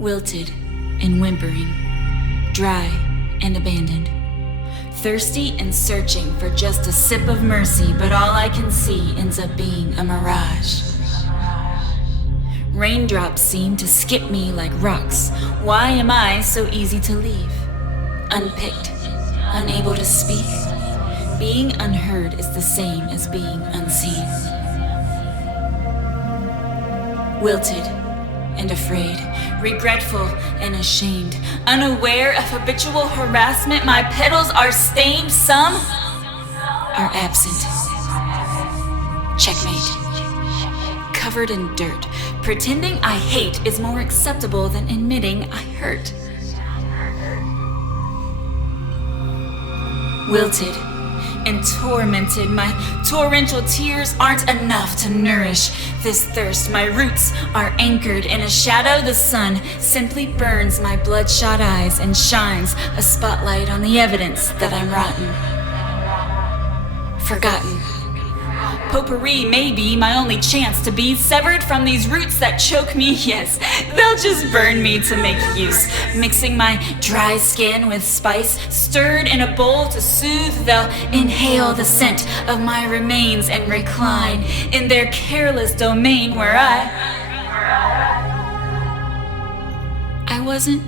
Wilted and whimpering, dry and abandoned, thirsty and searching for just a sip of mercy, but all I can see ends up being a mirage. Raindrops seem to skip me like rocks. Why am I so easy to leave? Unpicked, unable to speak. Being unheard is the same as being unseen. Wilted and afraid, regretful and ashamed, unaware of habitual harassment, my petals are stained, some are absent. Checkmate. Covered in dirt, pretending I hate is more acceptable than admitting I hurt. Wilted and tormented, my torrential tears aren't enough to nourish this thirst. My roots are anchored in a shadow. The sun simply burns my bloodshot eyes and shines a spotlight on the evidence that I'm rotten. Forgotten. Potpourri may be my only chance to be severed from these roots that choke me. Yes, they'll just burn me to make use. Mixing my dry skin with spice, stirred in a bowl to soothe, they'll inhale the scent of my remains and recline in their careless domain where I wasn't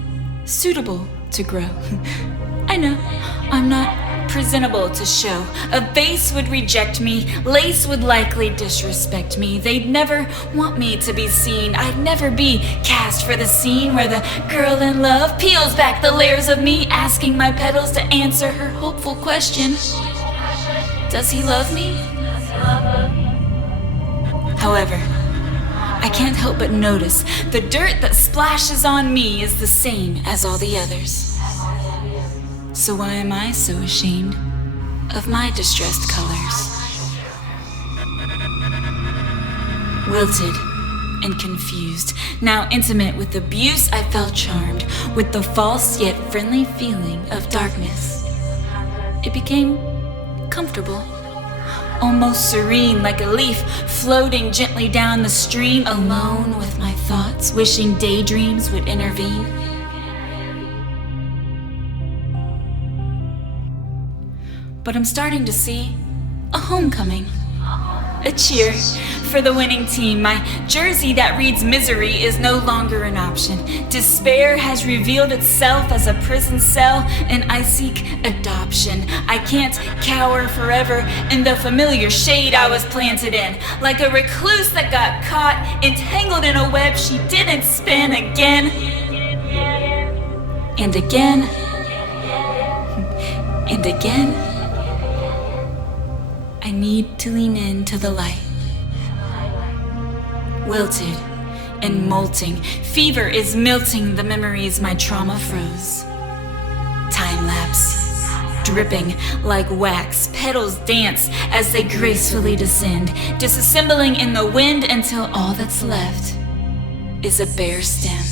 suitable to grow. I know, I'm not presentable to show. A vase would reject me, lace would likely disrespect me. They'd never want me to be seen. I'd never be cast for the scene where the girl in love peels back the layers of me, asking my petals to answer her hopeful question. Does he love me? However, I can't help but notice the dirt that splashes on me is the same as all the others. So why am I so ashamed of my distressed colors? Wilted and confused, now intimate with abuse, I felt charmed with the false yet friendly feeling of darkness. It became comfortable, almost serene, like a leaf floating gently down the stream, alone with my thoughts, wishing daydreams would intervene. But I'm starting to see a homecoming, a cheer for the winning team. My jersey that reads misery is no longer an option. Despair has revealed itself as a prison cell, and I seek adoption. I can't cower forever in the familiar shade I was planted in, like a recluse that got caught, entangled in a web she didn't spin again and again and again. I need to lean into the light. Wilted and molting, fever is melting the memories my trauma froze. Time lapse, dripping like wax, petals dance as they gracefully descend, disassembling in the wind until all that's left is a bare stem.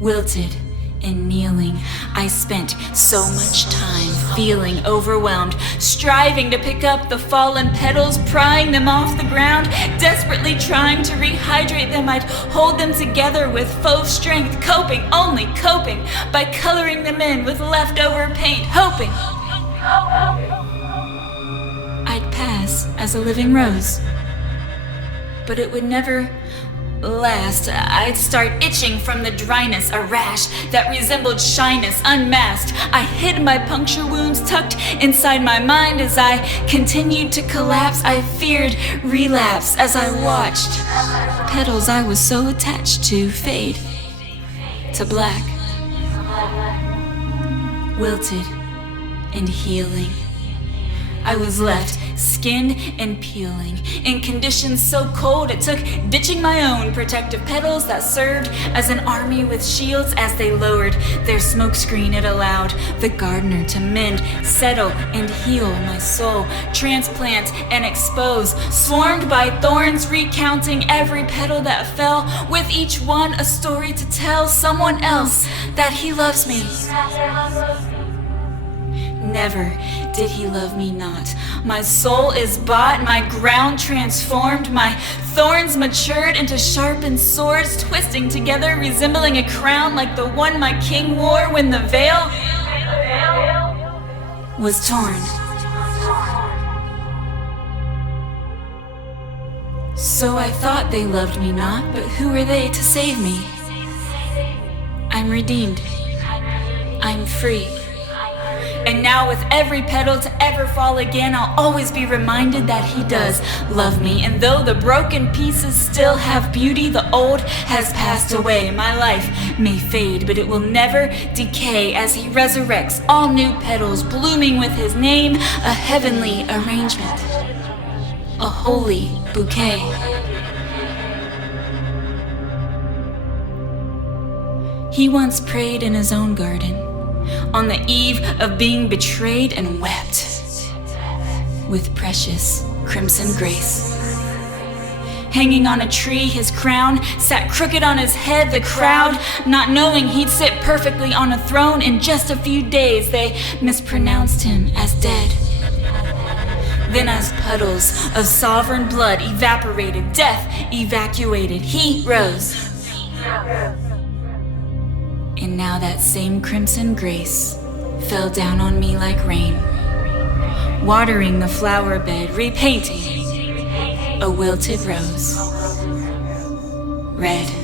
Wilted and kneeling, I spent so much time feeling overwhelmed, striving to pick up the fallen petals, prying them off the ground, desperately trying to rehydrate them. I'd hold them together with faux strength, coping, only coping, by coloring them in with leftover paint, hoping I'd pass as a living rose. But it would never last. I'd start itching from the dryness, a rash that resembled shyness unmasked. I hid my puncture wounds tucked inside my mind as I continued to collapse. I feared relapse as I watched petals I was so attached to fade to black. Wilted and healing, I was left skinned and peeling, in conditions so cold it took ditching my own protective petals that served as an army with shields. As they lowered their smokescreen, it allowed the gardener to mend, settle, and heal my soul, transplant and expose, swarmed by thorns, recounting every petal that fell, with each one a story to tell someone else that he loves me. never did he love me not. My soul is bought, my ground transformed, my thorns matured into sharpened swords, twisting together, resembling a crown like the one my king wore when the veil was torn. So I thought they loved me not, but who are they to save me? I'm redeemed. I'm free. And now with every petal to ever fall again, I'll always be reminded that he does love me. And though the broken pieces still have beauty, the old has passed away. My life may fade, but it will never decay as he resurrects all new petals, blooming with his name, a heavenly arrangement, a holy bouquet. He once prayed in his own garden, on the eve of being betrayed, and wept with precious crimson grace. Hanging on a tree, his crown sat crooked on his head. The crowd, not knowing he'd sit perfectly on a throne, in just a few days they mispronounced him as dead. Then as puddles of sovereign blood evaporated, death evacuated, he rose. And now that same crimson grace fell down on me like rain, watering the flower bed, repainting a wilted rose red.